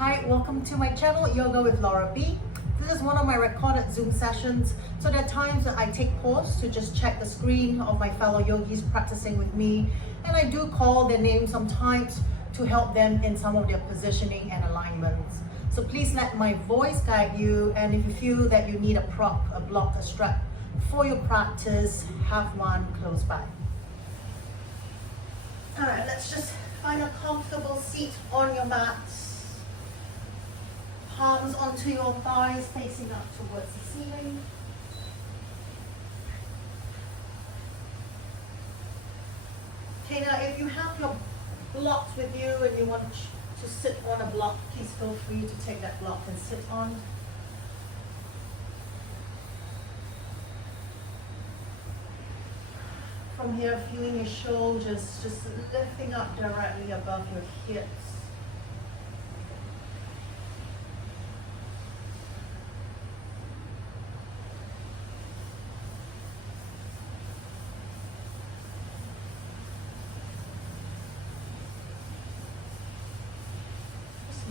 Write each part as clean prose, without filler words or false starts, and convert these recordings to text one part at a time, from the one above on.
Hi, welcome to my channel, Yoga with Laura B. This is one of my recorded Zoom sessions. So there are times that I take pause to just check the screen of my fellow yogis practicing with me. And I do call their names sometimes to help them in some of their positioning and alignments. So please let my voice guide you. And if you feel that you need a prop, a block, a strap for your practice, have one close by. All right, let's just find a comfortable seat on your mat. Palms onto your thighs, facing up towards the ceiling. Okay, now if you have your blocks with you and you want to sit on a block, please feel free to take that block and sit on. From here, feeling your shoulders just lifting up directly above your hips.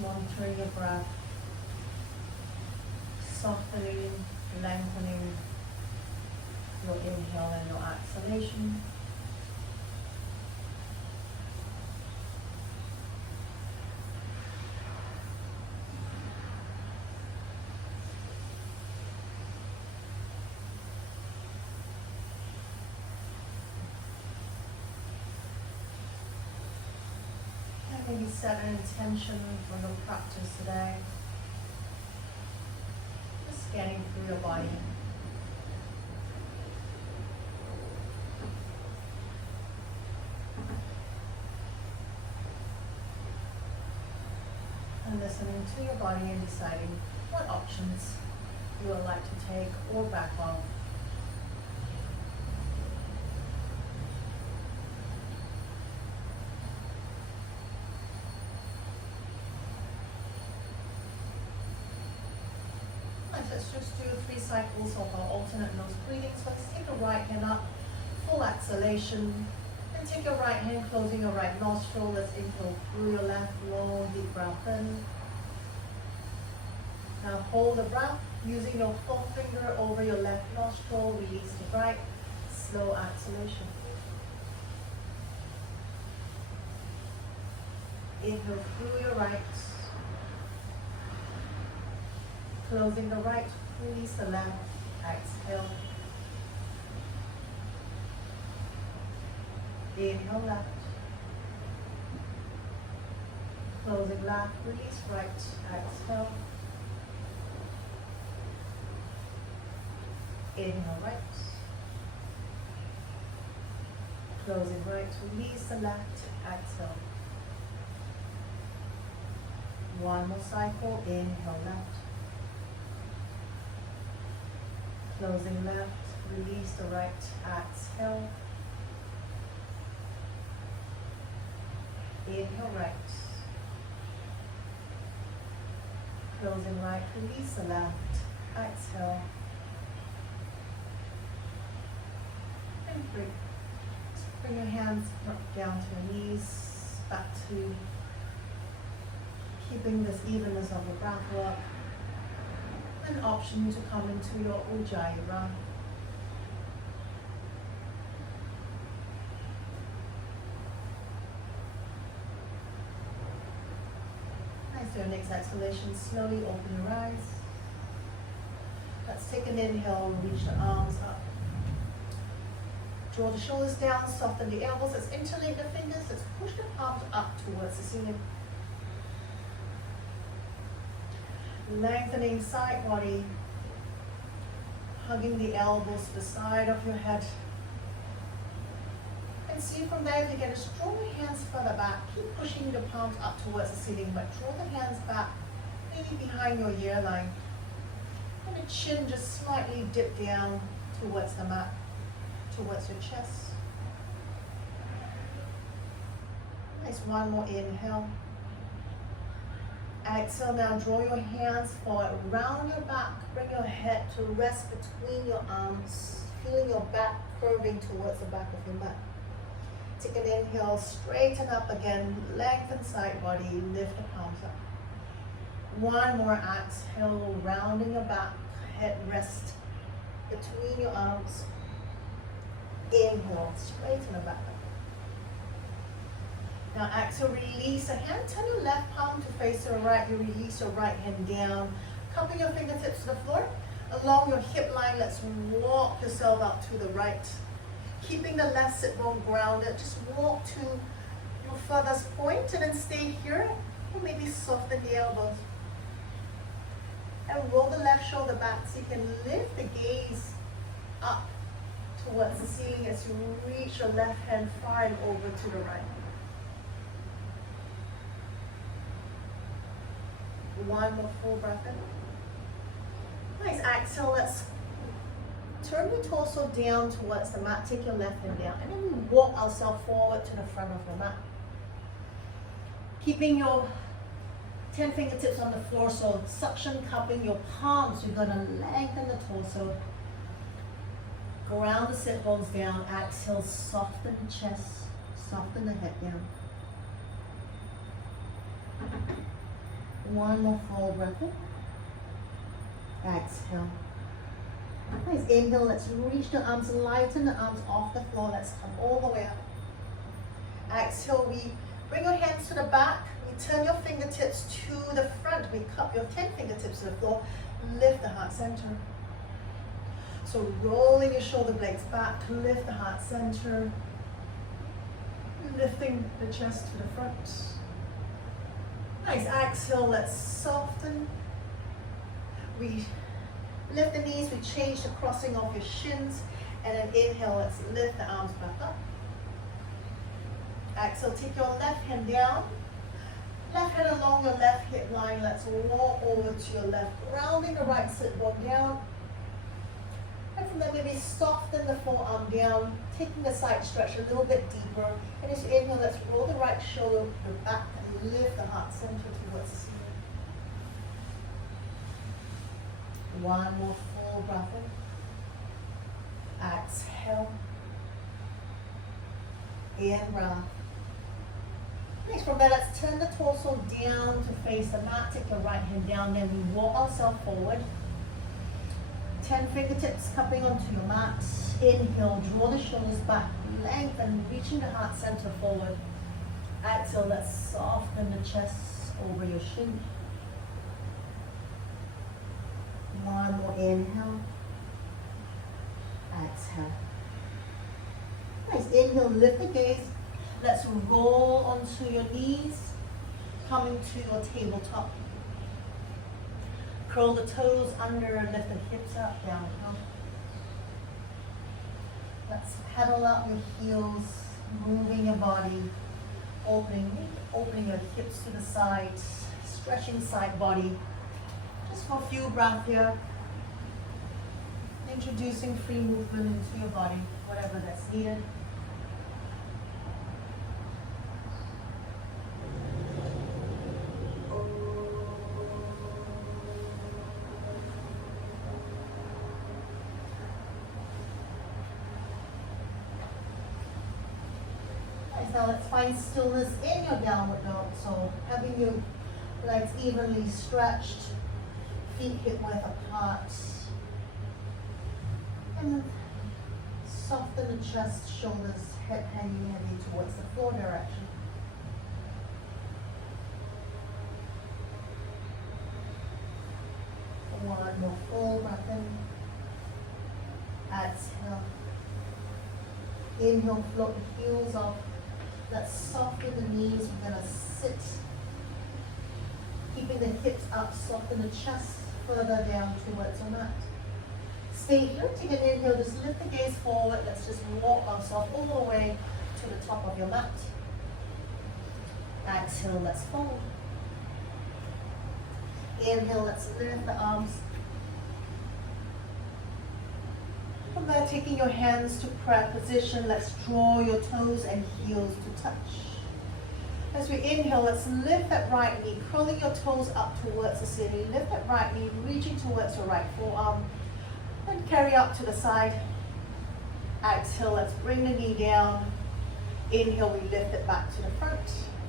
Monitoring your breath, softening, lengthening your inhale and your exhalation. Maybe set an intention for your practice today. Just scanning through your body. And listening to your body and deciding what options you would like to take or back off. Let's just do 3 cycles of our alternate nose breathing. So let's take the right hand up, full exhalation. And take your right hand, closing your right nostril. Let's inhale through your left, long, deep breath in. Now hold the breath, using your forefinger over your left nostril. Release the right, slow exhalation. Inhale through your right. Closing the right, release the left, exhale. Inhale left. Closing left, release right, exhale. Inhale right. Closing right, release the left, exhale. One more cycle, inhale left. Closing left, release the right, exhale. Inhale right. Closing right, release the left, exhale. And bring your hands down to your knees, back to keeping this evenness of your breath work. An option to come into your Ujjayi breath. Nice. Your next exhalation, slowly open your eyes. Let's take an inhale and reach the arms up. Draw the shoulders down, soften the elbows. Let's interlace the fingers. Let's push the palms up towards the ceiling. Lengthening side body, hugging the elbows to the side of your head. And see from there if you can just draw your hands further back. Keep pushing the palms up towards the ceiling, but draw the hands back, maybe behind your ear line. And the chin just slightly dip down towards the mat, towards your chest. Nice, one more inhale. Exhale, now draw your hands forward, round your back, bring your head to rest between your arms, feeling your back curving towards the back of your mat. Take an inhale, straighten up again, lengthen side body, lift the palms up. One more exhale, rounding your back, head rest between your arms. Inhale, straighten the back. Now exhale, release a hand. Turn your left palm to face to the right. You release your right hand down. Cupping your fingertips to the floor. Along your hip line, let's walk yourself out to the right. Keeping the left sit bone grounded. Just walk to your furthest point and then stay here. Or maybe soften the elbows. And roll the left shoulder back so you can lift the gaze up towards the ceiling as you reach your left hand far and over to the right. One more full breath in. Nice. Exhale, let's turn the torso down towards the mat. Take your left hand down. And then we walk ourselves forward to the front of the mat. Keeping your 10 fingertips on the floor, so suction cupping your palms. You're going to lengthen the torso. Ground the sit bones down. Exhale, soften the chest. Soften the head down. One more full breath in. Exhale. Nice. Inhale, let's reach the arms, lighten the arms off the floor. Let's come all the way up. Exhale, we bring your hands to the back. We turn your fingertips to the front. We cup your 10 fingertips to the floor. Lift the heart center. So rolling your shoulder blades back, lift the heart center. Lifting the chest to the front. Nice. Exhale, let's soften. We lift the knees, we change the crossing of your shins, and then inhale, let's lift the arms back up. Exhale, take your left hand down. Left hand along your left hip line. Let's walk over to your left, rounding the right sit bone down. And from there, maybe soften the forearm down, taking the side stretch a little bit deeper. And as you inhale, let's roll the right shoulder back and lift the heart center towards the ceiling. One more full breath in. Exhale. In breath. Next, from there, let's turn the torso down to face the mat. Take your right hand down, then we walk ourselves forward. 10 fingertips cupping onto your mat. Inhale, draw the shoulders back, lengthen, reaching the heart center forward. Exhale, let's soften the chest over your shin. One more inhale. Exhale. Nice. Inhale, lift the gaze. Let's roll onto your knees, coming to your tabletop. Curl the toes under and lift the hips up, down. Let's pedal out your heels, moving your body, opening your hips to the side, stretching side body. Just for a few breaths here. Introducing free movement into your body, whatever that's needed. Now let's find stillness in your downward dog. So having your legs evenly stretched, feet hip width apart. And soften the chest, shoulders, head hanging heavy towards the floor direction. One more full breath in. Exhale. Inhale, float the heels up. Let's soften the knees. We're going to sit. Keeping the hips up, soften the chest further down towards your mat. Stay here. Take an inhale. Just lift the gaze forward. Let's just walk ourselves all the way to the top of your mat. Exhale, let's fold. Inhale, let's lift the arms. From there, taking your hands to prayer position, let's draw your toes and heels to touch. As we inhale, let's lift that right knee, curling your toes up towards the ceiling. Lift that right knee, reaching towards your right forearm. Then carry up to the side. Exhale, let's bring the knee down. Inhale, we lift it back to the front.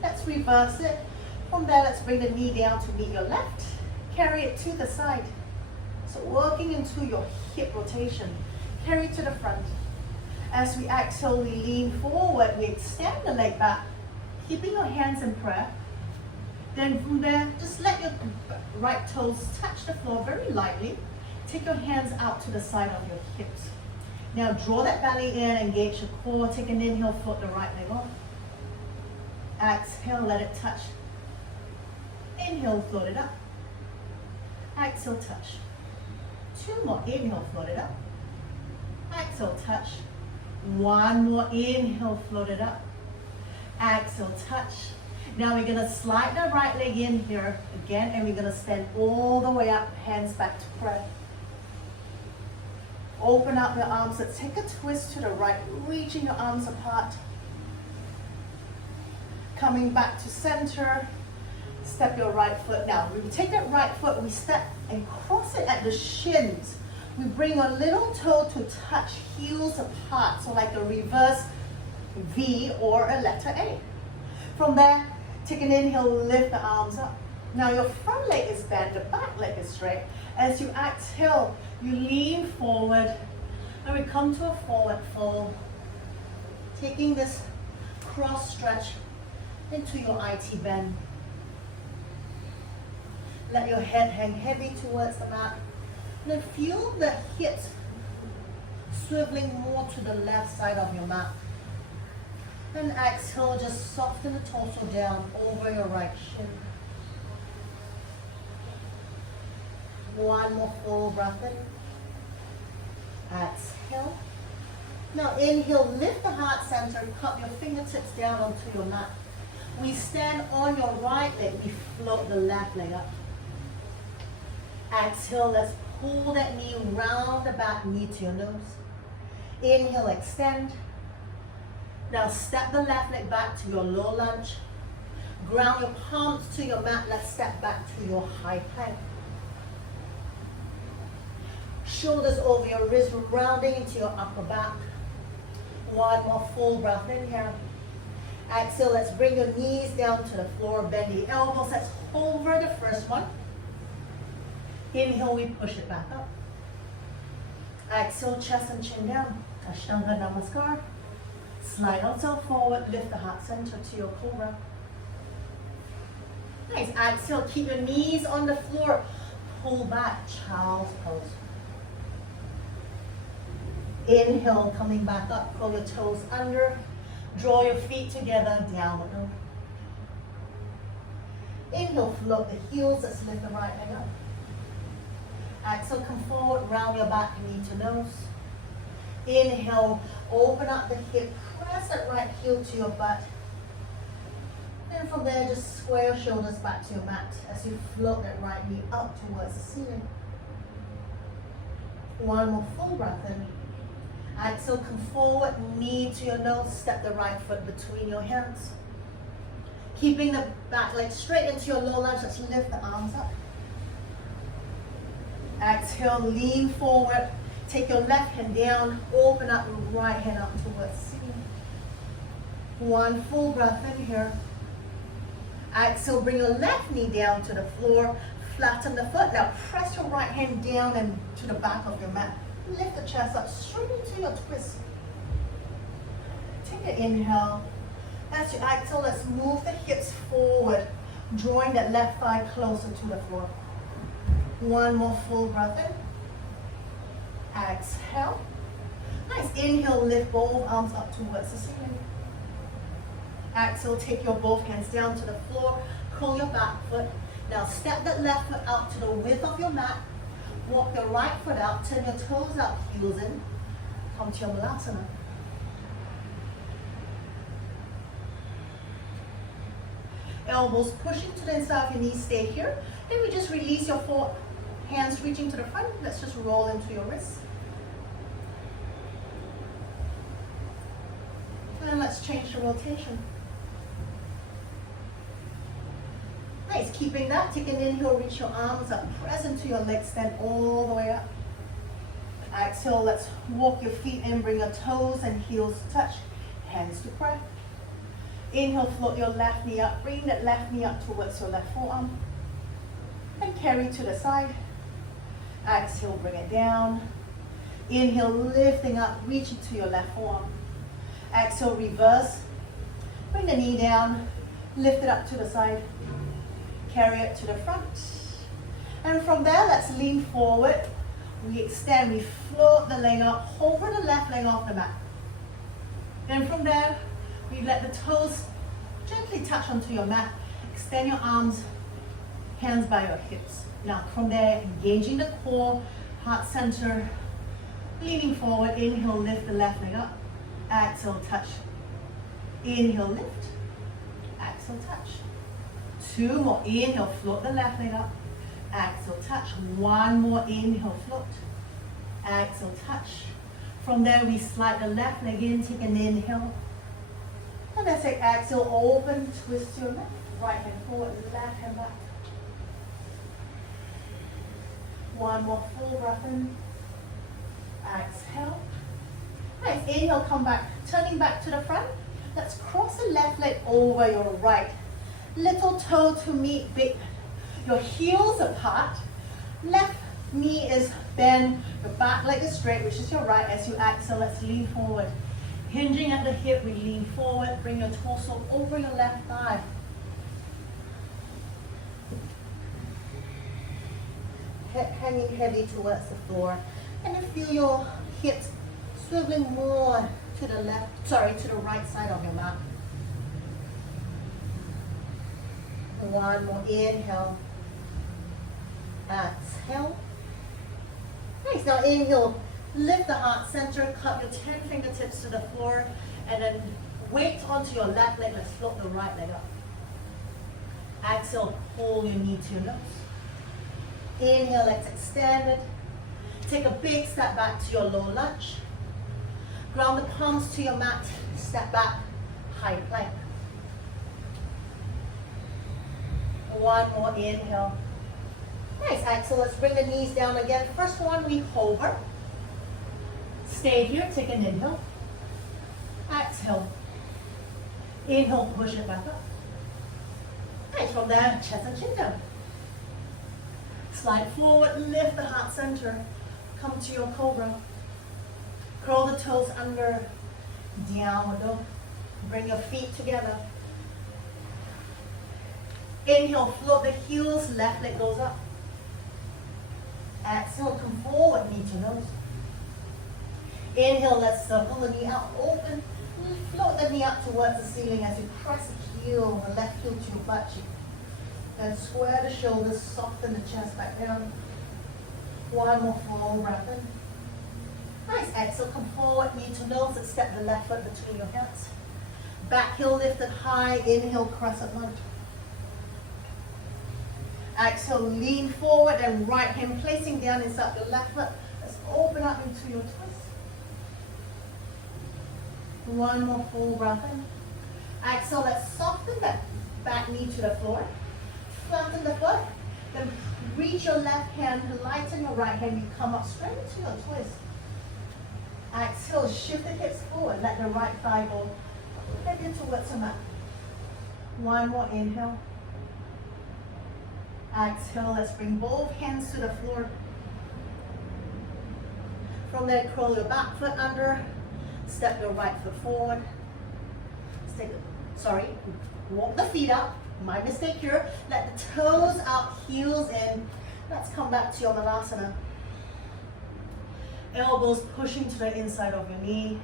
Let's reverse it. From there, let's bring the knee down to meet your left. Carry it to the side. So working into your hip rotation. Carry it to the front. As we exhale, we lean forward, we extend the leg back, keeping your hands in prayer. Then from there, just let your right toes touch the floor very lightly. Take your hands out to the side of your hips. Now draw that belly in, engage the core. Take an inhale, float the right leg off. Exhale, let it touch. Inhale, float it up. Exhale, touch. 2 more, inhale, float it up. Exhale, touch. 1 more, inhale, float it up. Exhale, touch. Now we're gonna slide the right leg in here again, and we're gonna stand all the way up, hands back to prayer. Open up your arms, let's take a twist to the right, reaching your arms apart. Coming back to center, step your right foot. Now, we take that right foot, we step and cross it at the shins. We bring a little toe to touch heels apart, so like a reverse V or a letter A. From there, take an inhale, lift the arms up. Now your front leg is bent, the back leg is straight. As you exhale, you lean forward, and we come to a forward fold. Taking this cross stretch into your IT bend. Let your head hang heavy towards the mat. And then feel the hips swiveling more to the left side of your mat. And exhale, just soften the torso down over your right shin. 1 more full breath in. Exhale. Now inhale, lift the heart center, cup your fingertips down onto your mat. We stand on your right leg, we float the left leg up. Exhale, let's pull that knee round the back, knee to your nose. Inhale, extend. Now step the left leg back to your low lunge. Ground your palms to your mat, let's step back to your high plank. Shoulders over your wrist, rounding into your upper back. 1 more full breath in here. Exhale, let's bring your knees down to the floor, bend the elbows, let's hover the first one. Inhale, we push it back up. Exhale, chest and chin down. Ashtanga Namaskar. Slide yourself forward, lift the heart center to your cobra. Nice, exhale, keep your knees on the floor. Pull back, child's pose. Inhale, coming back up, curl your toes under. Draw your feet together, downward dog. Inhale, float the heels, let's lift the right leg up. Exhale, come forward, round your back, knee to nose. Inhale, open up the hip, press that right heel to your butt. And from there, just square your shoulders back to your mat as you float that right knee up towards the ceiling. 1 more full breath in. Exhale, come forward, knee to your nose, step the right foot between your hands. Keeping the back leg straight into your low lunge, let's lift the arms up. Exhale, lean forward, take your left hand down, open up your right hand up towards the ceiling. 1 full breath in here. Exhale, bring your left knee down to the floor, flatten the foot. Now press your right hand down and to the back of your mat. Lift the chest up, straight into your twist. Take an inhale. As you exhale, let's move the hips forward, drawing that left thigh closer to the floor. 1 more full breath in. Exhale. Nice, inhale, lift both arms up towards the ceiling. Exhale, take your both hands down to the floor, curl your back foot. Now step that left foot out to the width of your mat. Walk the right foot out, turn your toes out, heels in. Come to your Malasana. Elbows pushing to the inside of your knees, stay here. Then we just release your four hands reaching to the front. Let's just roll into your wrists. And then let's change the rotation. Nice, keeping that, take an inhale, reach your arms up, press into your legs, stand all the way up. Exhale, let's walk your feet in, bring your toes and heels touch, hands to prayer. Inhale, float your left knee up, bring that left knee up towards your left forearm. And carry to the side. Exhale, bring it down. Inhale, lifting up, reaching to your left forearm. Exhale, reverse. Bring the knee down, lift it up to the side. Carry it to the front. And from there, let's lean forward. We extend, we float the leg up, hover the left leg off the mat. Then from there, we let the toes gently touch onto your mat. Extend your arms, hands by your hips. Now from there, engaging the core, heart center, leaning forward. Inhale, lift the left leg up. Exhale, touch. Inhale, lift. Exhale, touch. 2 more. Inhale, float the left leg up. Exhale, touch. 1 more. Inhale, float. Exhale, touch. From there, we slide the left leg in, take an inhale. And let's take exhale, open, twist your left. Right hand forward, left hand back. 1 more full breath in. Exhale. Nice. Inhale, come back. Turning back to the front. Let's cross the left leg over your right. Little toe to meet big. Your heels apart. Left knee is bent. Your back leg is straight, which is your right. As you exhale, let's lean forward. Hinging at the hip, we lean forward. Bring your torso over your left thigh. Head hanging heavy towards the floor. And then feel your hips swiveling more to the to the right side of your mat. 1 more inhale. Exhale. Nice. Now inhale, lift the heart center, cut your 10 fingertips to the floor, and then weight onto your left leg. Let's float the right leg up. Exhale, pull your knee to your nose. Inhale, let's extend it. Take a big step back to your low lunge. Ground the palms to your mat. Step back, high plank. 1 more inhale. Nice. Exhale, let's bring the knees down again. First one, we hover. Stay here, take an inhale. Exhale. Inhale, push it back up. Nice. From there, chest and chin down. Slide forward, lift the heart center. Come to your cobra. Curl the toes under, downward dog. Bring your feet together. Inhale, float the heels, left leg goes up. Exhale, come forward, knee to nose. Inhale, let's circle the knee out, open. Float the knee up towards the ceiling as you press the heel, the left heel to your butt cheek. Then square the shoulders, soften the chest back down. 1 more full breath in. Nice. Exhale, come forward, knee to nose, and step the left foot between your hands. Back heel lifted high, inhale, crescent lunge. Exhale, lean forward and right hand placing down inside your left foot. Let's open up into your twist. 1 more full breath in. Exhale, let's soften that back knee to the floor. Flatten the foot. Then reach your left hand, lighten your right hand. You come up straight into your twist. Exhale, shift the hips forward. Let the right thigh go heavier towards the mat. 1 more inhale. Exhale, let's bring both hands to the floor. From there, curl your back foot under. Step your right foot forward. Walk the feet up. My mistake here. Let the toes out, heels in. Let's come back to your Malasana. Elbows pushing to the inside of your knee.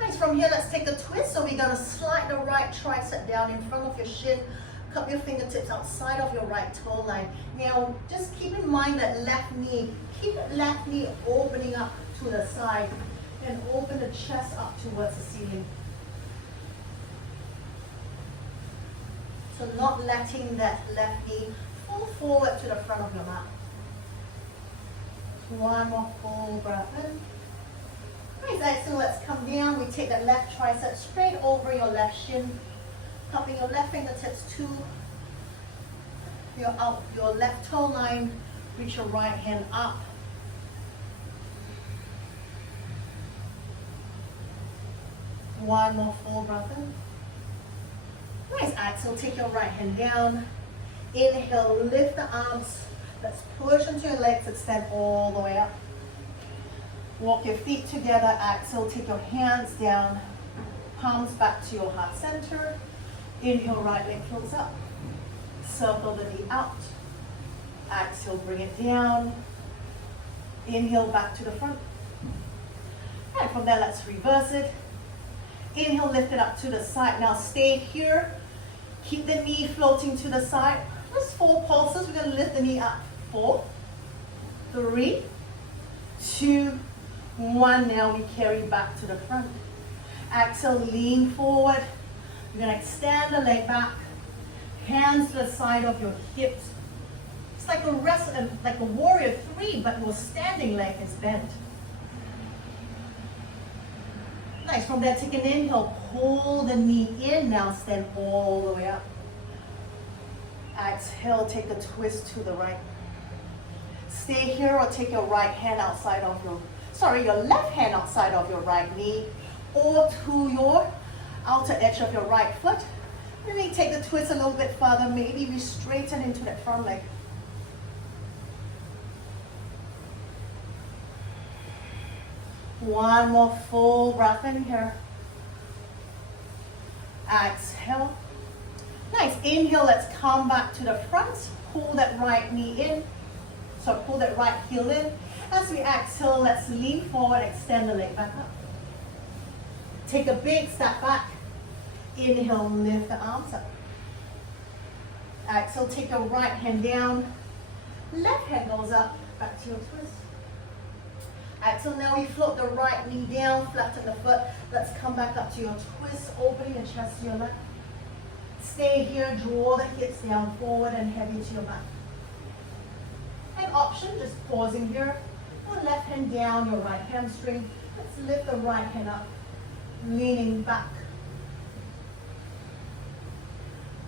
Nice. From here, let's take a twist. So we're going to slide the right tricep down in front of your shin. Cup your fingertips outside of your right toe line. Now, just keep in mind that left knee. Keep left knee opening up to the side. And open the chest up towards the ceiling. So not letting that left knee fall forward to the front of your mat. 1 more full breath in. Nice. Excellent. Let's come down. We take that left tricep straight over your left shin. Cupping your left fingertips to your left toe line. Reach your right hand up. One more full breath in. Nice. Exhale, take your right hand down. Inhale, lift the arms. Let's push into your legs, extend all the way up. Walk your feet together. Exhale, take your hands down. Palms back to your heart center. Inhale, right leg floats up. Circle the knee out. Exhale, bring it down. Inhale, back to the front. And from there, let's reverse it. Inhale, lift it up to the side. Now stay here. Keep the knee floating to the side. Just 4 pulses. We're going to lift the knee up. 4, 3, 2, 1. Now we carry back to the front. Exhale, lean forward. You're going to extend the leg back. Hands to the side of your hips. It's like like a warrior 3, but your standing leg is bent. Nice. From there, take an inhale. Pull the knee in. Now stand all the way up. Exhale, take a twist to the right. Stay here or take your right hand outside of your left hand outside of your right knee or to your outer edge of your right foot. Maybe take the twist a little bit further. Maybe we straighten into that front leg. One more full breath in here. Exhale. Nice. Inhale, let's come back to the front. Pull that right knee in. So pull that right heel in. As we exhale, let's lean forward, extend the leg back up. Take a big step back. Inhale, lift the arms up. Exhale, take your right hand down. Left hand goes up, back to your twist. Exhale, now we float the right knee down, flatten the foot. Let's come back up to your twist, opening the chest to your left. Stay here, draw the hips down forward and heavy to your back. An option, just pausing here. Your left hand down, your right hamstring. Let's lift the right hand up, leaning back.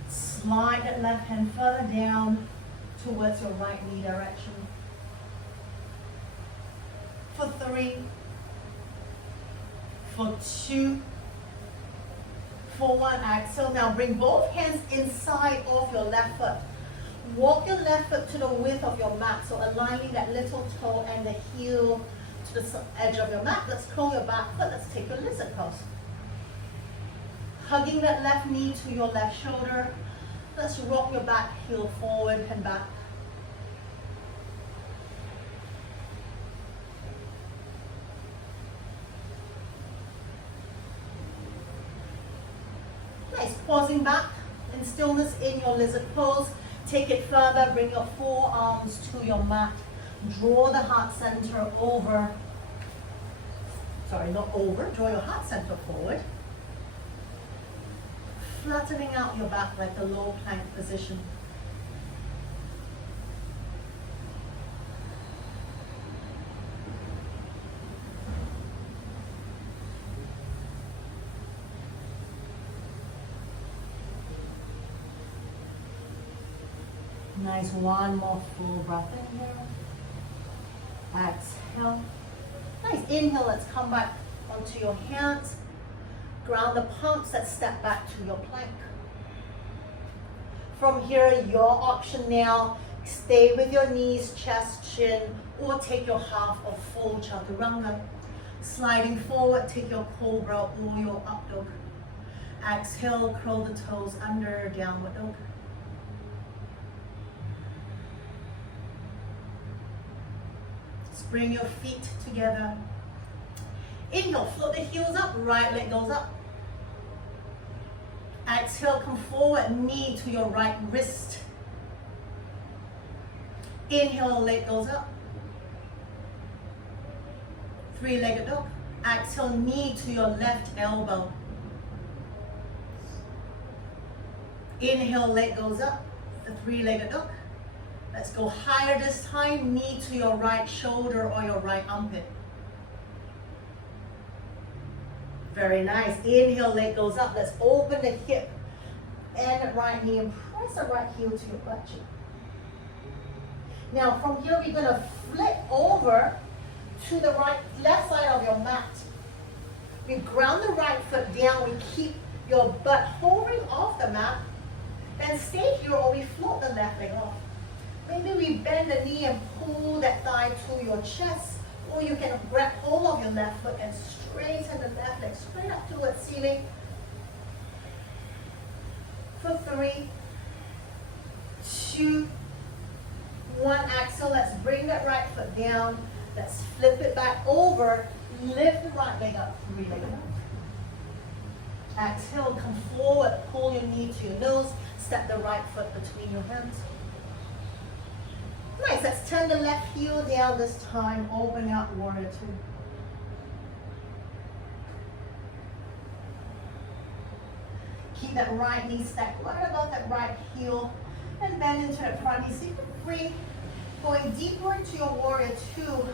Slide that left hand further down towards your right knee direction. For 3, for 2, for 1. Exhale. Now bring both hands inside of your left foot. Walk your left foot to the width of your mat, so aligning that little toe and the heel to the edge of your mat. Let's curl your back foot. Let's take your lizard pose. Hugging that left knee to your left shoulder. Let's rock your back heel forward and back. Nice. Pausing back in stillness in your lizard pose. Take it further. Bring your forearms to your mat. Draw the heart center over. Sorry, not over. Draw your heart center forward. Flattening out your back like a low plank position. Nice. One more full breath in here. Exhale. Nice. Inhale. Let's come back onto your hands. Ground the palms. Let's step back to your plank. From here, your option now. Stay with your knees, chest, chin, or take your half of full chaturanga. Sliding forward, take your cobra or your up dog. Exhale, curl the toes under, downward dog. Bring your feet together. Inhale, float the heels up, right leg goes up. Exhale, come forward, knee to your right wrist. Inhale, leg goes up. 3-legged dog. Exhale, knee to your left elbow. Inhale, leg goes up. The 3-legged dog. Let's go higher this time, knee to your right shoulder or your right armpit. Very nice. Inhale, leg goes up. Let's open the hip and the right knee and press the right heel to your butt cheek. Now from here, we're gonna flip over to the left side of your mat. We ground the right foot down. We keep your butt hovering off the mat, then stay here or we float the left leg off. Maybe we bend the knee and pull that thigh to your chest, or you can grab hold of your left foot and straighten the left leg straight up towards ceiling. For 3, 2, 1. Exhale, let's bring that right foot down. Let's flip it back over. Lift the right leg up, 3 leg up. Exhale, come forward, pull your knee to your nose, step the right foot between your hands. Nice, let's turn the left heel down this time, open out warrior 2. Keep that right knee stacked right above that right heel and bend into that front knee. So you can free, going deeper into your warrior 2,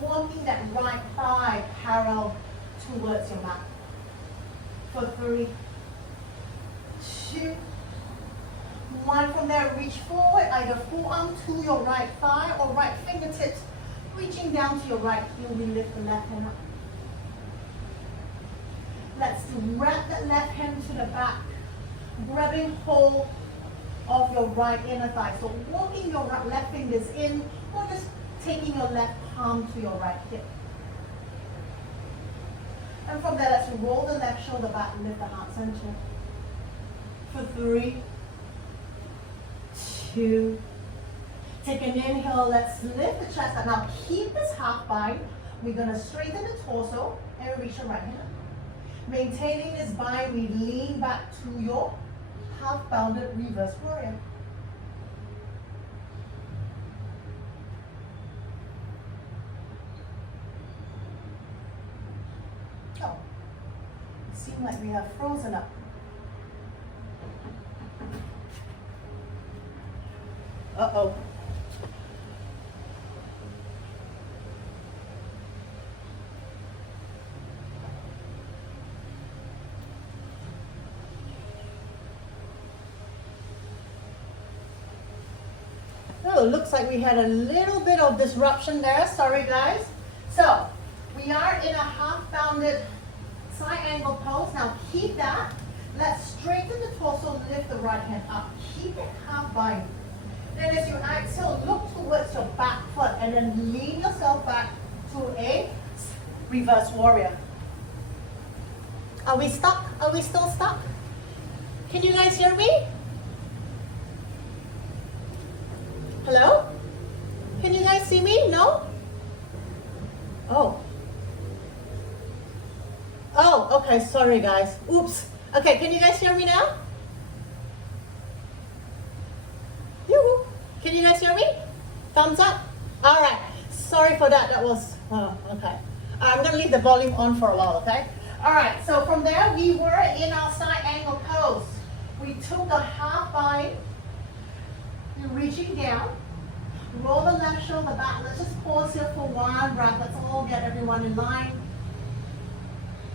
walking that right thigh parallel towards your mat. For 3, 2, 1. From there, reach forward, either forearm to your right thigh or right fingertips, reaching down to your right heel. We lift the left hand up. Let's wrap that left hand to the back, grabbing hold of your right inner thigh. So walking your left fingers in, or just taking your left palm to your right hip. And from there, let's roll the left shoulder back, lift the heart center. For 3, 2, take an inhale, let's lift the chest up. Now keep this half bind. We're going to straighten the torso and reach the right hand up. Maintaining this bind, we lean back to your half-bounded reverse warrior. Oh, seems like we have frozen up. Uh-oh. Oh, looks like we had a little bit of disruption there. Sorry, guys. So, we are in a half-bounded side angle pose. Now, keep that. Let's straighten the torso, lift the right hand up. Keep it half bind. Then as you exhale, look towards your back foot and then lean yourself back to a reverse warrior. Are we stuck? Are we still stuck? Can you guys hear me? Hello? Can you guys see me? No? Oh. Oh, okay, sorry guys. Oops. Okay, can you guys hear me now? Yoo-hoo. Can you guys hear me? Thumbs up? All right. Sorry for that. That was, okay. I'm going to leave the volume on for a while, okay? All right. So from there, we were in our side angle pose. We took the half bind. You're reaching down. Roll the left shoulder back. Let's just pause here for one breath. Let's all get everyone in line.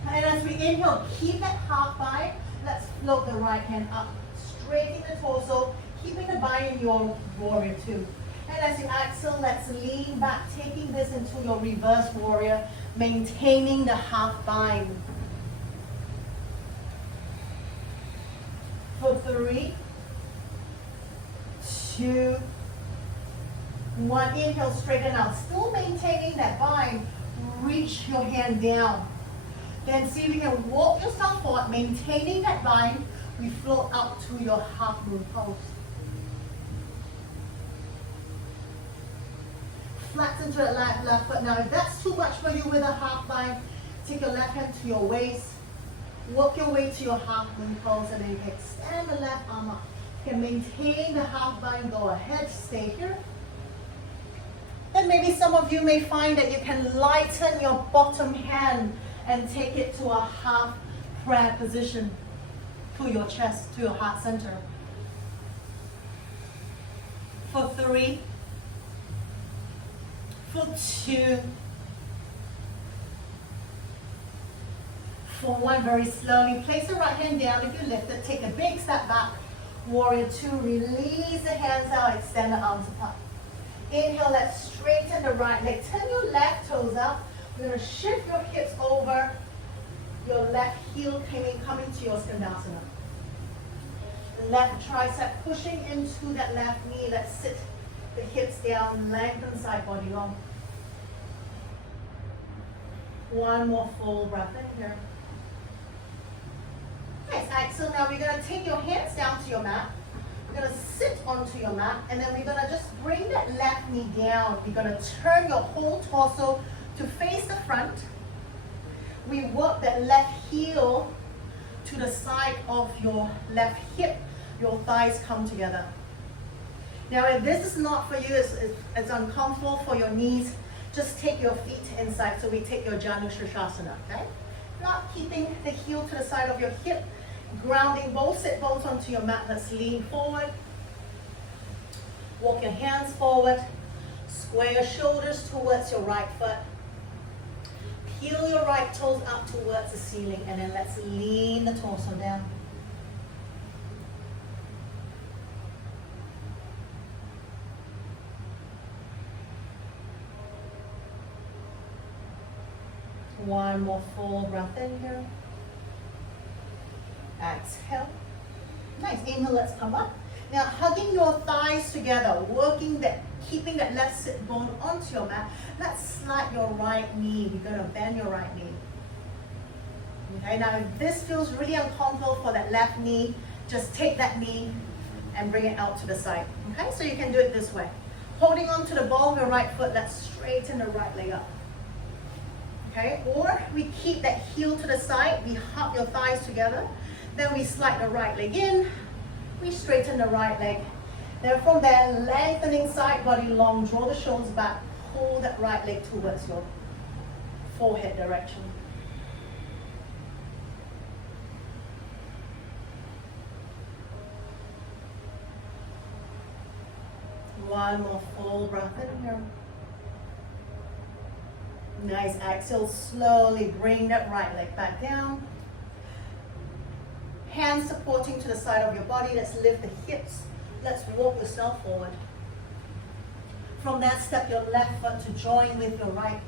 And as we inhale, keep that half bind. Let's float the right hand up. Straightening the torso. Keeping the bind in your warrior 2. And as you exhale, let's lean back, taking this into your reverse warrior, maintaining the half bind. For 3, 2, 1. Inhale, straighten out. Still maintaining that bind. Reach your hand down. Then see if you can walk yourself forward, maintaining that bind. We float out to your half moon pose. Flatten to the left foot. Now, if that's too much for you with a half bind, take your left hand to your waist. Walk your way to your half moon pose and then extend the left arm up. You can maintain the half bind. Go ahead, stay here. Then maybe some of you may find that you can lighten your bottom hand and take it to a half prayer position to your chest, to your heart center. For 3, for 2, for 1, very slowly. Place the right hand down if you lift it. Take a big step back. Warrior 2, release the hands out, extend the arms apart. Inhale, let's straighten the right leg. Turn your left toes up. We're going to shift your hips over. Your left heel coming to your skandasana. Left tricep pushing into that left knee. Let's sit the hips down, lengthen side body long. One more full breath in here. Nice, excellent. Now we're going to take your hands down to your mat. We're going to sit onto your mat, and then we're going to just bring that left knee down. We're going to turn your whole torso to face the front. We work that left heel to the side of your left hip. Your thighs come together. Now, if this is not for you, it's uncomfortable for your knees, just take your feet inside. So we take your Janushirshasana, okay? Not keeping the heel to the side of your hip, grounding both sit bones onto your mat. Let's lean forward. Walk your hands forward. Square your shoulders towards your right foot. Peel your right toes up towards the ceiling, and then let's lean the torso down. One more full breath in here. Exhale. Nice. Inhale, let's come up. Now, hugging your thighs together, keeping that left sit bone onto your mat. Let's slide your right knee. We're going to bend your right knee. Okay, now if this feels really uncomfortable for that left knee, just take that knee and bring it out to the side. Okay, so you can do it this way. Holding on to the ball of your right foot, let's straighten the right leg up. Okay, or we keep that heel to the side, we hug your thighs together, then we slide the right leg in, we straighten the right leg. Then from there, lengthening side body long, draw the shoulders back, pull that right leg towards your forehead direction. One more full breath in here. Nice, exhale, slowly bring that right leg back down. Hands supporting to the side of your body. Let's lift the hips. Let's walk yourself forward. From that, step your left foot to join with your right.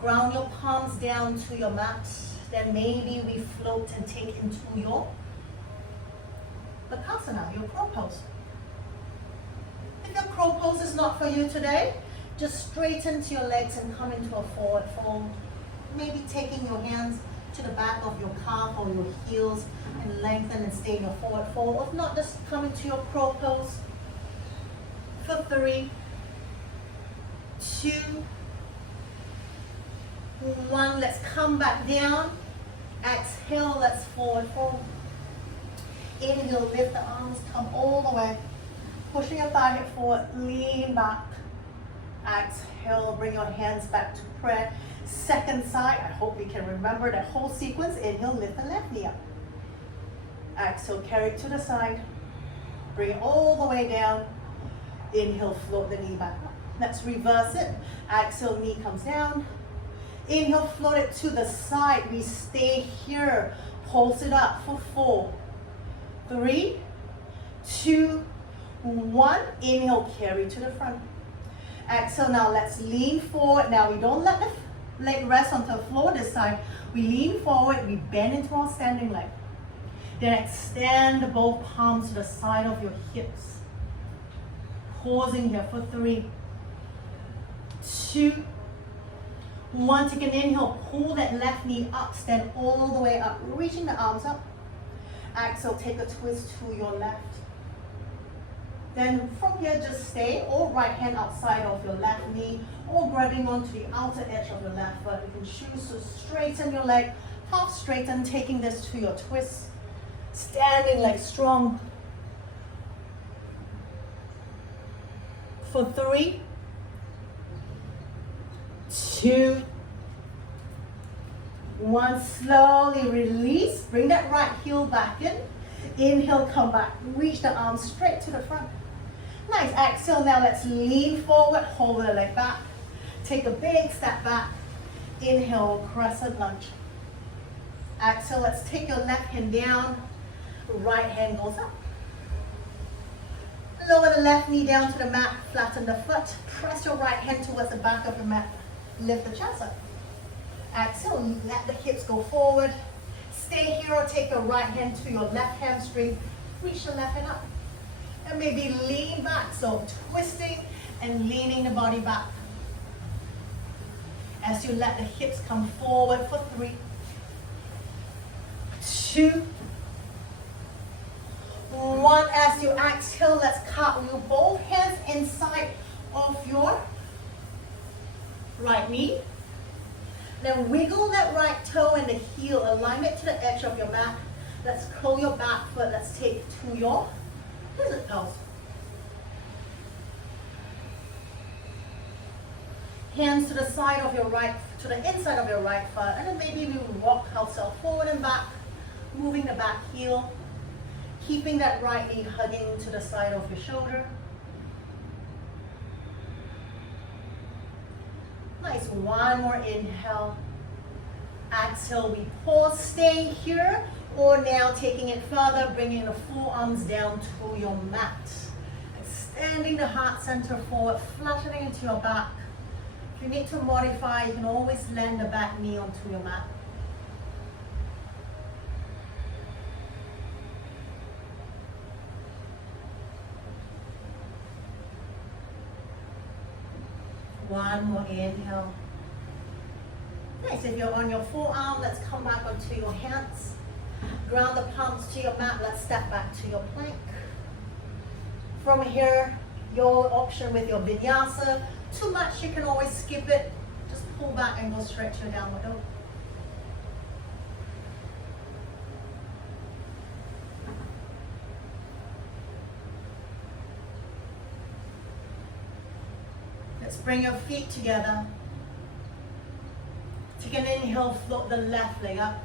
Ground your palms down to your mat. Then maybe we float and take into your Bakasana, your crow pose. If your crow pose is not for you today, just straighten to your legs and come into a forward fold. Maybe taking your hands to the back of your calf or your heels and lengthen and stay in your forward fold. Or if not, just come into your crow pose. For 3, 2, 1. Let's come back down. Exhale, let's forward fold. Inhale, lift the arms, come all the way. Pushing your thigh hip forward, lean back. Exhale, bring your hands back to prayer. Second side, I hope we can remember that whole sequence. Inhale, lift the left knee up. Exhale, carry it to the side. Bring it all the way down. Inhale, float the knee back up. Let's reverse it. Exhale, knee comes down. Inhale, float it to the side. We stay here. Pulse it up for 4, 3, 2, 1. Inhale, carry to the front. Exhale, now let's lean forward. Now we don't let the leg rest onto the floor this time. We lean forward, we bend into our standing leg. Then extend both palms to the side of your hips. Pausing here for 3, 2, 1. Take an inhale, pull that left knee up, stand all the way up, reaching the arms up. Exhale, take a twist to your left. Then from here, just stay, or right hand outside of your left knee, or grabbing onto the outer edge of your left foot. You can choose to straighten your leg, half straighten, taking this to your twist. Standing leg strong. For 3, 2, 1. Slowly release. Bring that right heel back in. Inhale, come back. Reach the arms straight to the front. Nice. Exhale. Now let's lean forward. Hold the leg back. Take a big step back. Inhale, crescent lunge. Exhale. Let's take your left hand down. Right hand goes up. Lower the left knee down to the mat. Flatten the foot. Press your right hand towards the back of the mat. Lift the chest up. Exhale, let the hips go forward. Stay here or take your right hand to your left hamstring. Reach the left hand up. And maybe lean back, so twisting and leaning the body back. As you let the hips come forward for 3, 2, 1. As you exhale, let's cartwheel both hands inside of your right knee. Then wiggle that right toe and the heel, align it to the edge of your mat. Let's curl your back foot. Let's take to your lizard pose. Hands to the side of your right, to the inside of your right foot, and then maybe we walk ourselves forward and back, moving the back heel, keeping that right knee hugging to the side of your shoulder. Nice, one more inhale. Exhale, we pause, stay here, or now taking it further, bringing the forearms down to your mat. Extending the heart center forward, flattening into your back. If you need to modify, you can always land the back knee onto your mat. One more inhale. Nice, if you're on your forearm, let's come back onto your hands. Ground the palms to your mat, let's step back to your plank. From here, your option with your vinyasa. Too much, you can always skip it. Just pull back and go straight to your downward dog. Let's bring your feet together. Take an inhale, float the left leg up.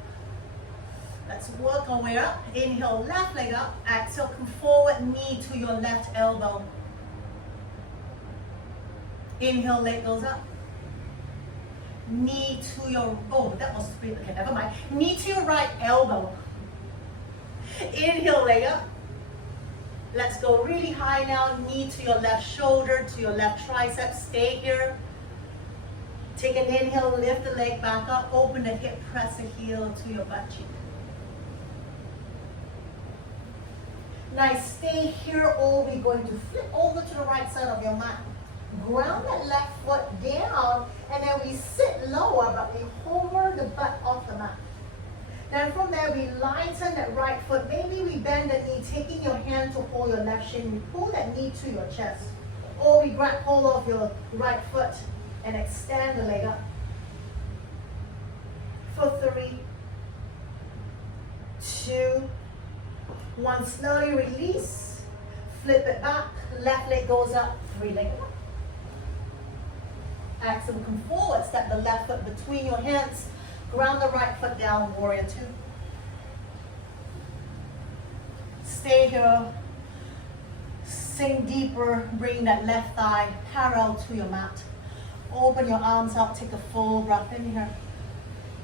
Let's work our way up. Inhale, left leg up. Exhale, come forward, knee to your left elbow. Inhale, leg goes up. Knee to your, oh, that was weird. Okay, never mind. Knee to your right elbow. Inhale, leg up. Let's go really high now. Knee to your left shoulder, to your left tricep. Stay here. Take an inhale, lift the leg back up. Open the hip, press the heel to your butt cheek. Nice, stay here, or we're going to flip over to the right side of your mat. Ground that left foot down, and then we sit lower, but we hover the butt off the mat. Then from there, we lighten that right foot. Maybe we bend the knee, taking your hand to hold your left shin. We pull that knee to your chest. Or we grab hold of your right foot and extend the leg up. For 3, 2, 1. Slowly release. Flip it back. Left leg goes up. 3 leg up. Exhale, come forward. Step the left foot between your hands. Ground the right foot down, warrior 2. Stay here. Sink deeper. Bring that left thigh parallel to your mat. Open your arms out. Take a full breath in here.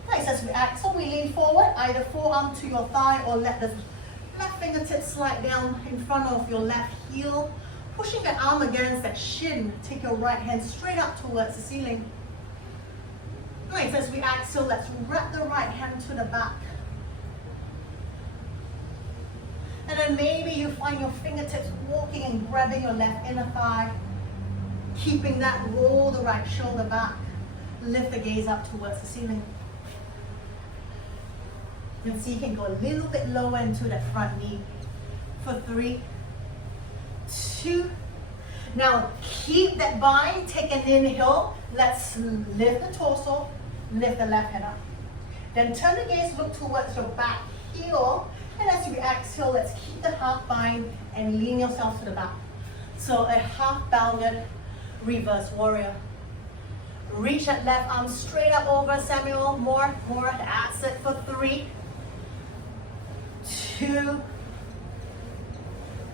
Nice. As we exhale, we lean forward. Either forearm to your thigh or let the left fingertips slide down in front of your left heel. Pushing that arm against that shin. Take your right hand straight up towards the ceiling. Nice, as we exhale, let's wrap the right hand to the back. And then maybe you find your fingertips walking and grabbing your left inner thigh. Keeping that, roll the right shoulder back. Lift the gaze up towards the ceiling. You can see you can go a little bit lower into that front knee. For 3, 2. Now keep that bind, take an inhale. Let's lift the torso, lift the left hand up. Then turn the gaze, look towards your back heel. And as you exhale, let's keep the half bind and lean yourself to the back. So a half bounded reverse warrior. Reach that left arm straight up over, Samuel. More. That's it for 3, 2,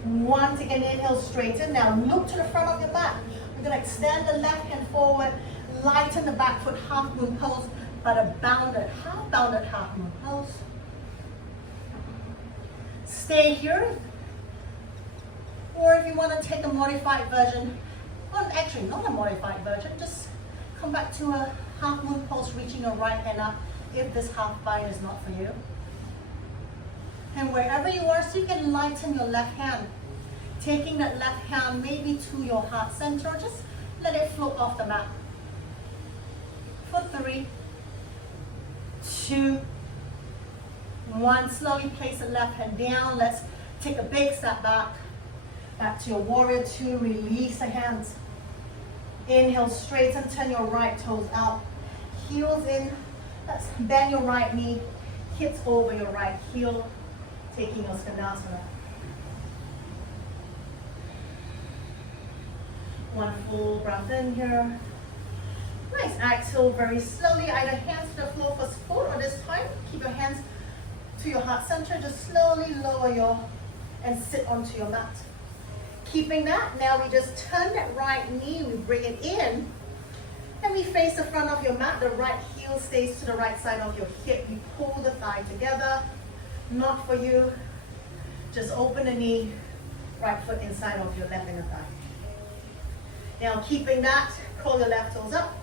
1. Take an inhale, straighten. Now look to the front of your mat. We're going to extend the left hand forward, lighten the back foot, half moon pose, but a bounded, half moon pose. Stay here. Or if you want to take a modified version, well, actually not a modified version, just come back to a half moon pose, reaching your right hand up if this half bind is not for you. And wherever you are, so you can lighten your left hand. Taking that left hand maybe to your heart center, just let it float off the mat. For 3, 2, 1. Slowly place the left hand down. Let's take a big step back. Back to your warrior 2. Release the hands. Inhale, straighten, turn your right toes out. Heels in. Let's bend your right knee. Hips over your right heel. Taking your Skandasana. One full breath in here. Nice. Exhale very slowly. Either hands to the floor for support, or this time, keep your hands to your heart center. Just slowly lower your and sit onto your mat. Keeping that, now we just turn that right knee, we bring it in, and we face the front of your mat. The right heel stays to the right side of your hip. You pull the thigh together. Not for you. Just open the knee, right foot inside of your left inner thigh. Now keeping that, curl your left toes up,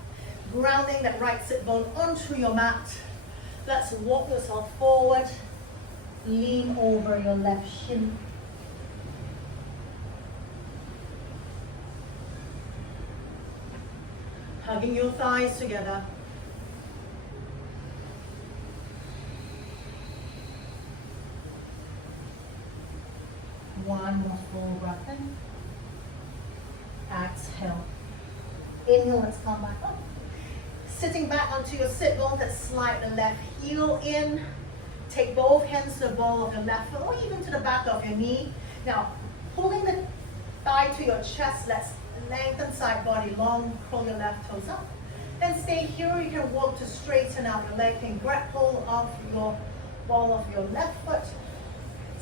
grounding that right sit bone onto your mat. Let's walk yourself forward. Lean over your left shin. Hugging your thighs together. One more full breath in. Exhale. Inhale, let's come back up. Sitting back onto your sit bone, let's slide the left heel in. Take both hands to the ball of your left foot, or even to the back of your knee. Now, pulling the thigh to your chest, let's lengthen side body long, curl your left toes up. Then stay here. You can walk to straighten out your leg. You can grab hold of your ball of your left foot.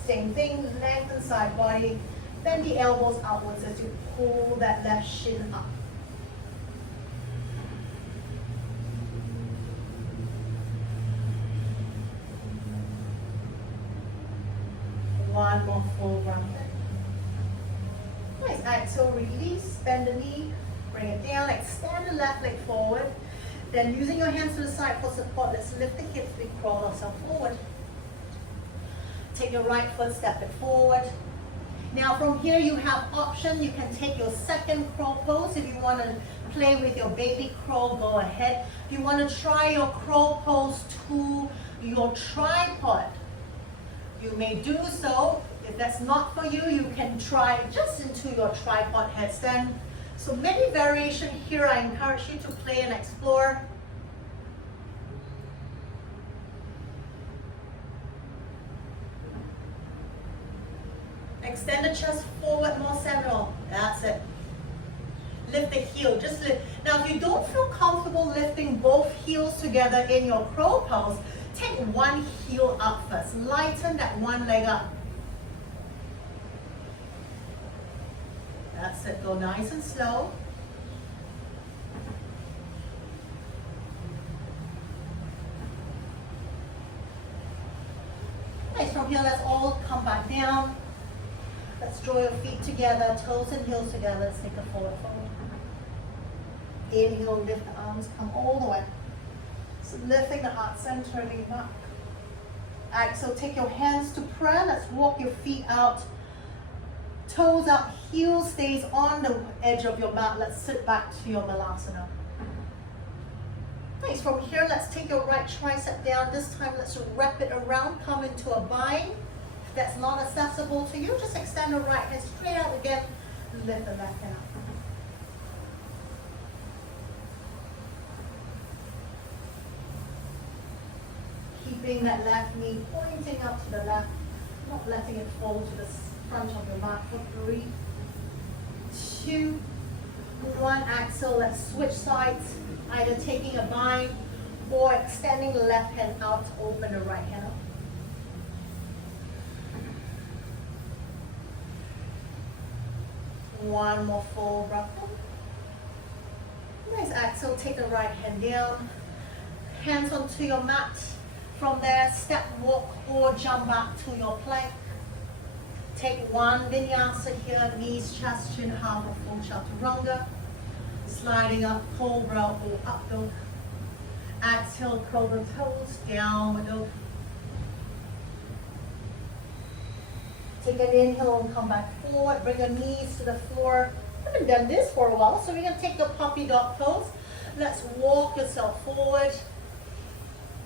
Same thing, lengthen side body. Bend the elbows outwards as you pull that left shin up. One more full breath in. Nice. Exhale, release, bend the knee, bring it down, extend the left leg forward. Then using your hands to the side for support, let's lift the hips, we crawl ourselves forward. Take your right foot, step it forward. Now from here you have option. You can take your second crow pose. If you want to play with your baby crow, go ahead. If you want to try your crow pose to your tripod, you may do so. If that's not for you, you can try just into your tripod headstand. So many variations here. I encourage you to play and explore. Extend the chest forward more central. That's it. Lift the heel, just lift. Now if you don't feel comfortable lifting both heels together in your crow pose, take one heel up first. Lighten that one leg up. That's it. Go nice and slow. Nice. From here, let's all come back down. Let's draw your feet together, toes and heels together. Let's take a forward fold. Inhale, lift the arms, come all the way. So lifting the heart center, lean back. Exhale, take your hands to prayer. Let's walk your feet out. Toes up, heel stays on the edge of your mat. Let's sit back to your Malasana. Nice. From here, let's take your right tricep down. This time, let's wrap it around, come into a bind. If that's not accessible to you, just extend the right hand straight out again. Lift the left hand up. Keeping that left knee pointing out to the left, not letting it fall to the front of your mat. For 3, 2, 1. Exhale, let's switch sides, either taking a bind or extending the left hand out to open the right hand up. One more full breath in. Nice. Exhale, take the right hand down, hands onto your mat. From there, step, walk, or jump back to your plank. Take one vinyasa here, knees, chest, chin, half of full chaturanga. Sliding up, cobra or up dog. Exhale, curl the toes down. Take an inhale and come back forward. Bring your knees to the floor. I haven't done this for a while, so we're going to take the puppy dog pose. Let's walk yourself forward.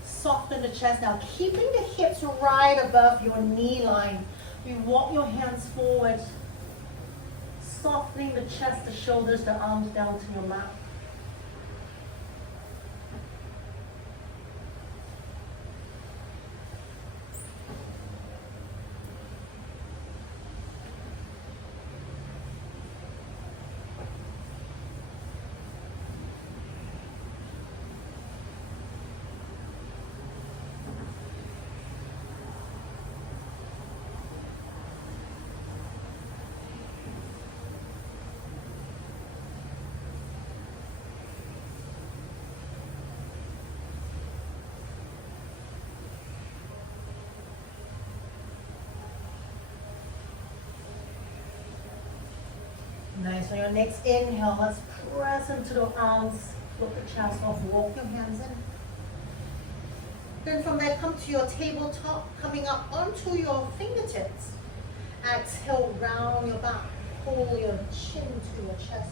Soften the chest. Now, keeping the hips right above your knee line. You walk your hands forward. Softening the chest, the shoulders, the arms down to your mat. Nice. On your next inhale, let's press into the arms, flip the chest off, walk your hands in. Then from there, come to your tabletop, coming up onto your fingertips. Exhale, round your back, pull your chin to your chest.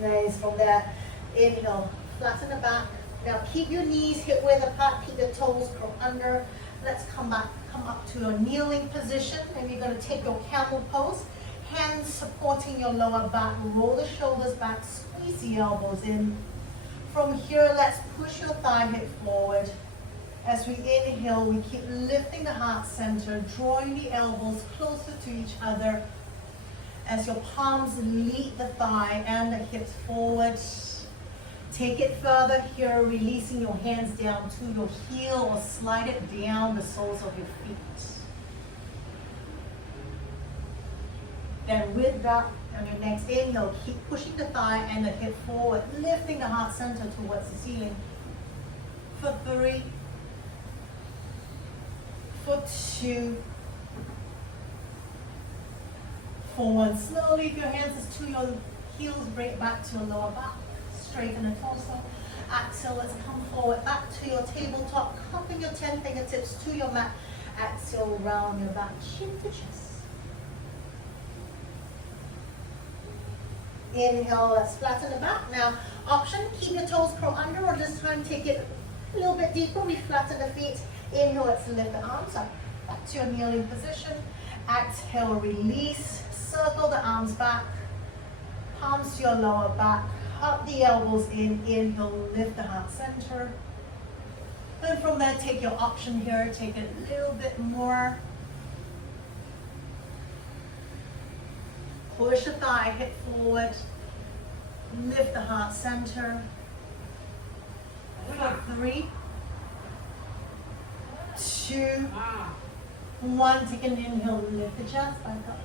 Nice. From there, inhale, flatten the back. Now keep your knees hip width apart, keep the toes curl under. Let's come back, come up to your kneeling position, and you're going to take your camel pose. Hands supporting your lower back, roll the shoulders back, squeeze the elbows in. From here, let's push your thigh hip forward. As we inhale, we keep lifting the heart center, drawing the elbows closer to each other. As your palms lead the thigh and the hips forward. Take it further here, releasing your hands down to your heel or slide it down the soles of your feet. Then with that, on your next inhale, keep pushing the thigh and the hip forward, lifting the heart center towards the ceiling. For 3, for 2, for 1. Slowly, if your hands is to your heels, bring it back to your lower back. Straighten the torso. Exhale, let's come forward back to your tabletop, cupping your 10 fingertips to your mat. Exhale, round your back, chin to chest. Inhale, let's flatten the back. Now, option, keep your toes curl under, or this time take it a little bit deeper. We flatten the feet. Inhale, let's lift the arms up, back to your kneeling position. Exhale, release, circle the arms back, palms to your lower back. Up the elbows in, inhale, lift the heart center. Then from there, take your option here, take it a little bit more. Push the thigh, hip forward. Lift the heart center. For 3, 2, 1. Take an inhale, lift the chest back up.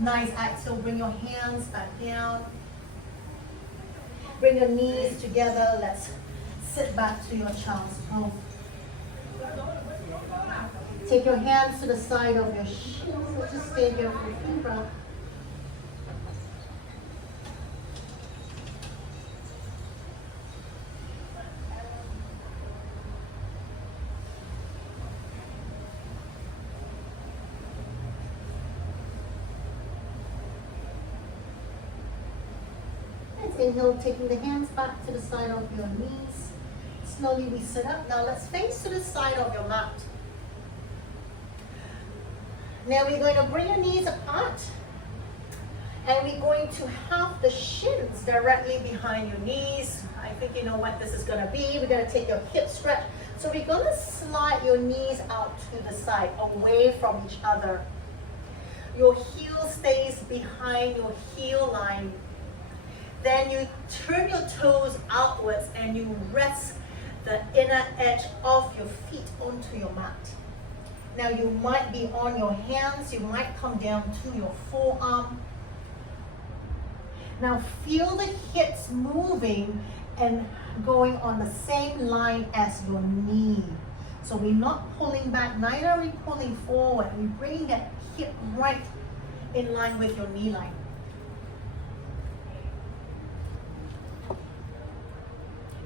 Nice exhale, bring your hands back down. Bring your knees together. Let's sit back to your child's pose. Take your hands to the side of your shins. So just stay here for a few breaths. Inhale, taking the hands back to the side of your knees. Slowly we sit up. Now let's face to the side of your mat. Now we're going to bring your knees apart. And we're going to have the shins directly behind your knees. I think you know what this is going to be. We're going to take your hip stretch. So we're going to slide your knees out to the side, away from each other. Your heel stays behind your heel line. Then you turn your toes outwards and you rest the inner edge of your feet onto your mat. Now you might be on your hands, you might come down to your forearm. Now feel the hips moving and going on the same line as your knee. So we're not pulling back, neither are we pulling forward. We're bringing that hip right in line with your knee line.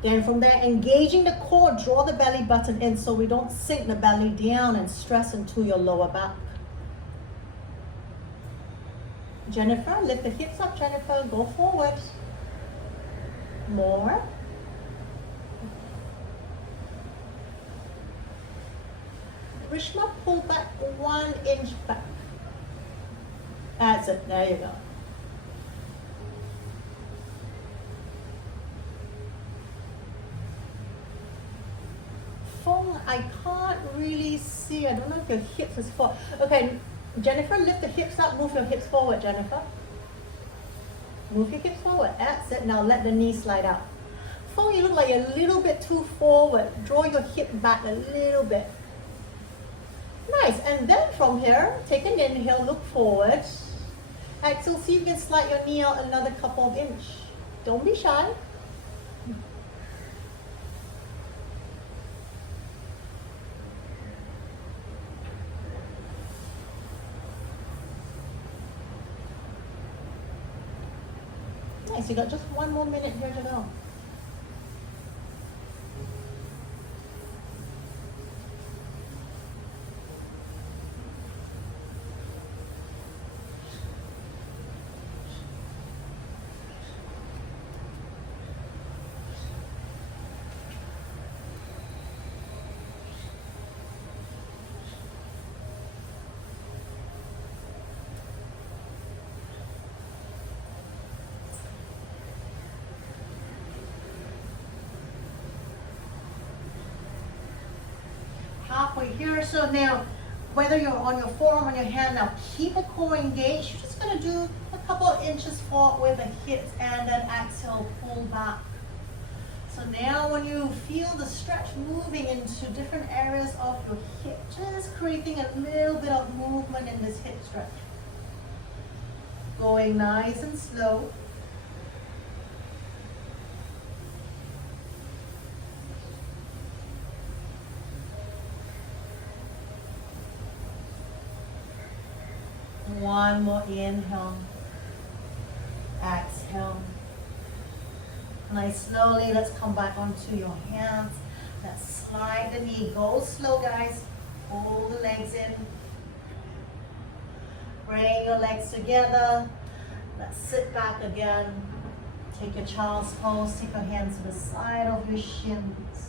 Then from there, engaging the core, draw the belly button in so we don't sink the belly down and stress into your lower back. Jennifer, lift the hips up, Jennifer, go forward. More. Rishma, pull back 1 inch back. That's it, there you go. Fong, I can't really see. I don't know if your hips is forward. Okay, Jennifer, lift the hips up, move your hips forward, Jennifer. Move your hips forward, that's it. Now let the knees slide out. Fong, you look like you're a little bit too forward. Draw your hip back a little bit. Nice, and then from here, take an inhale, look forward. Exhale, see if you can slide your knee out another couple of inches. Don't be shy. Nice, you got just 1 more minute here to go. Halfway here, so now whether you're on your forearm or your hand, now keep the core engaged. You're just going to do a couple of inches forward with the hips and then exhale, pull back. So now when you feel the stretch moving into different areas of your hip, just creating a little bit of movement in this hip stretch. Going nice and slow. One more inhale, exhale. Nice, slowly, let's come back onto your hands. Let's slide the knee, go slow guys. Pull the legs in. Bring your legs together. Let's sit back again. Take your child's pose, take your hands to the side of your shins.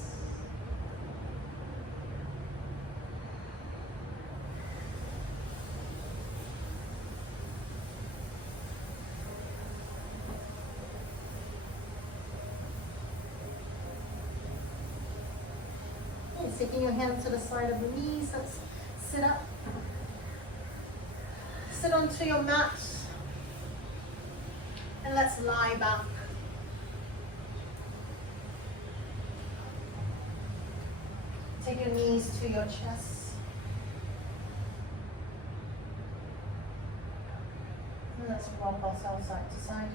Taking your hands to the side of the knees, let's sit up. Sit onto your mat. And let's lie back. Take your knees to your chest. And let's rock ourselves side to side.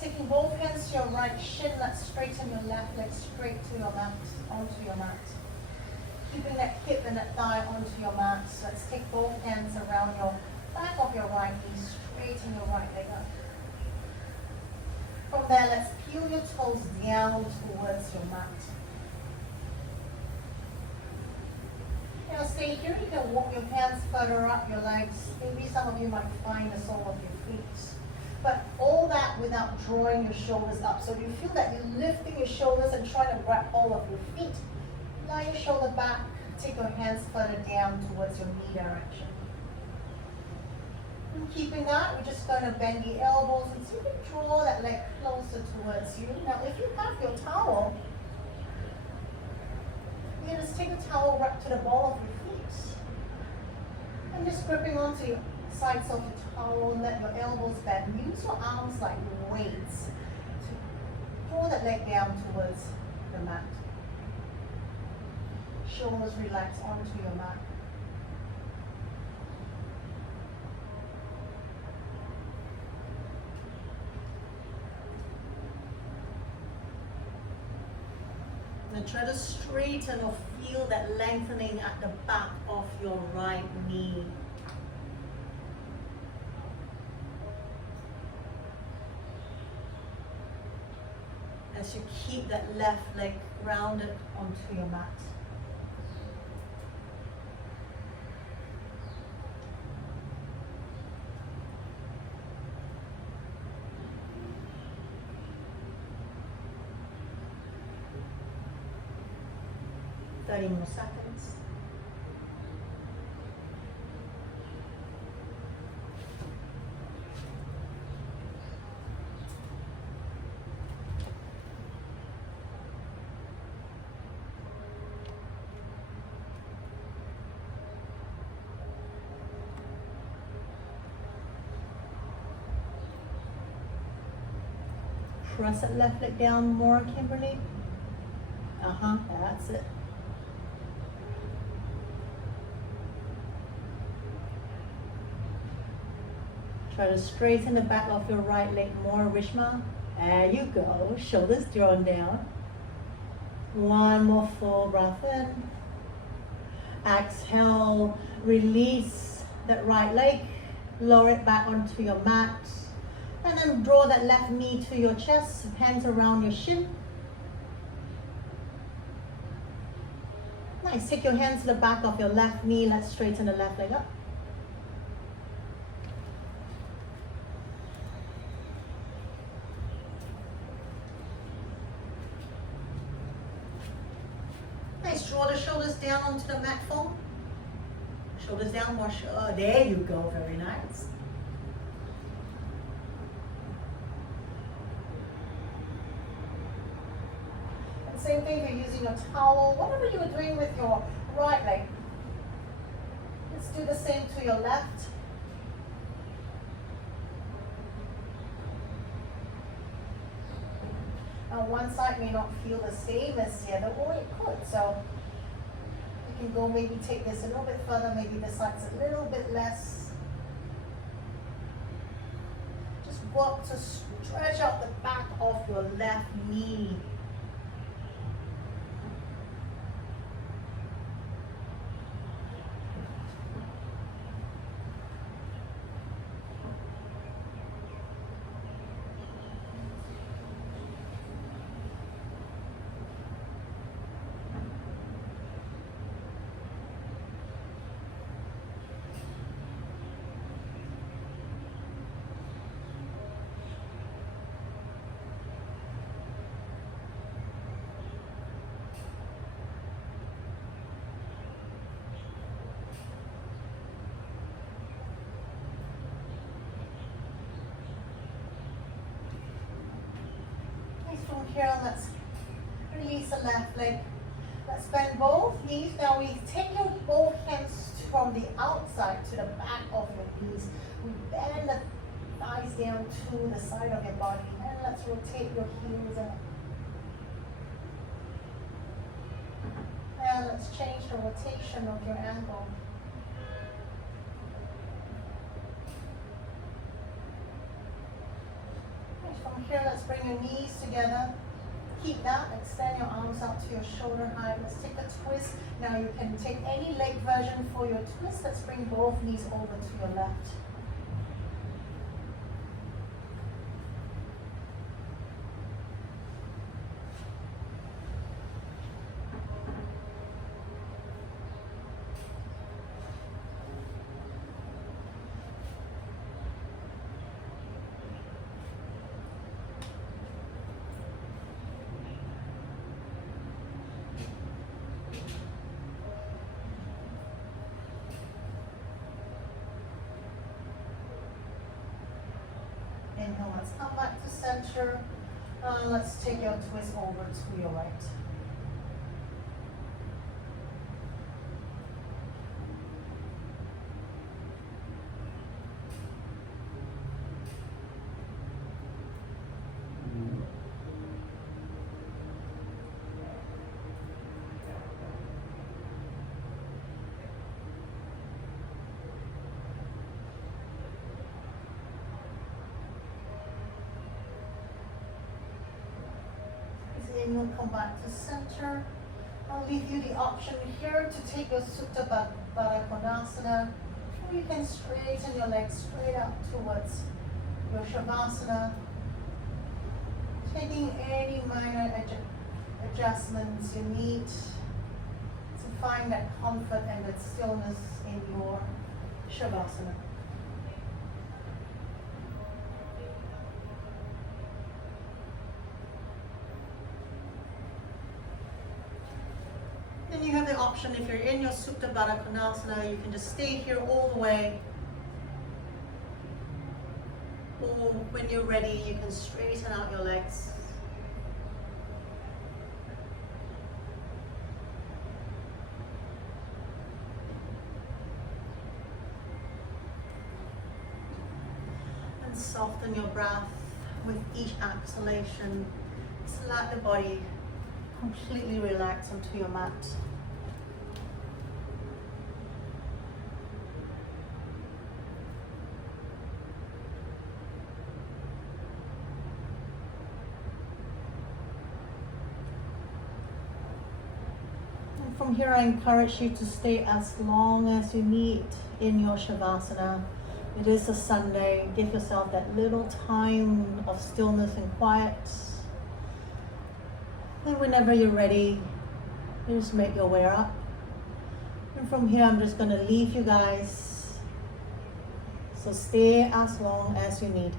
Taking both hands to your right shin, let's straighten your left leg straight to your mat, onto your mat. Keeping that hip and that thigh onto your mat. So let's take both hands around your back of your right knee, straighten your right leg up. From there, let's peel your toes down towards your mat. Now stay here, you can walk your hands further up your legs. Maybe some of you might find the sole of your feet. But all that without drawing your shoulders up. So you feel that you're lifting your shoulders and trying to grab hold of your feet. Lie your shoulder back, take your hands further down towards your knee direction. And keeping that, we're just going to bend the elbows and see if you can draw that leg closer towards you. Now if you have your towel, you can just take the towel right to the ball of your feet. And just gripping onto your sides of your towel, let your elbows bend. Use your arms like weights to pull that leg down towards the mat. Shoulders relax onto your mat. And try to straighten or feel that lengthening at the back of your right knee. As you keep that left leg grounded onto your mat. More seconds. Press that left leg down more, Kimberly. That's it. Try to straighten the back of your right leg more, Rishma. There you go. Shoulders drawn down. One more full breath in. Exhale. Release that right leg. Lower it back onto your mat. And then draw that left knee to your chest. Hands around your shin. Nice. Take your hands to the back of your left knee. Let's straighten the left leg up. Nice. Draw the shoulders down onto the mat foam. Shoulders down. Wash. There you go. Very nice. Same thing, you're using a towel, whatever you were doing with your right leg. Let's do the same to your left. Now one side may not feel the same as the other, or it could. So you can go maybe take this a little bit further, maybe the side's a little bit less. Just work to stretch out the back of your left knee. From here, let's release the left leg. Let's bend both knees. Now we take your both hands from the outside to the back of your knees. We bend the thighs down to the side of your body. And let's rotate your heels up. And let's change the rotation of your ankle. From here, let's bring your knees together. Keep that. Extend your arms out to your shoulder height. Let's take a twist. Now you can take any leg version for your twist. Let's bring both knees over to your left. Inhale, let's come back to center. Let's take your twist over to your right. Then you'll come back to center. I'll leave you the option here to take your Supta Baddha Konasana, or you can straighten your legs straight up towards your Shavasana, taking any minor adjustments you need to find that comfort and that stillness in your Shavasana. Then you have the option, if you're in your Supta Baddha Konasana, you can just stay here all the way. Or when you're ready, you can straighten out your legs. And soften your breath with each exhalation. Just let the body completely relax onto your mat. And from here, I encourage you to stay as long as you need in your Shavasana. It is a Sunday. Give yourself that little time of stillness and quiet. And whenever you're ready, you just make your way up. And from here, I'm just going to leave you guys. So stay as long as you need.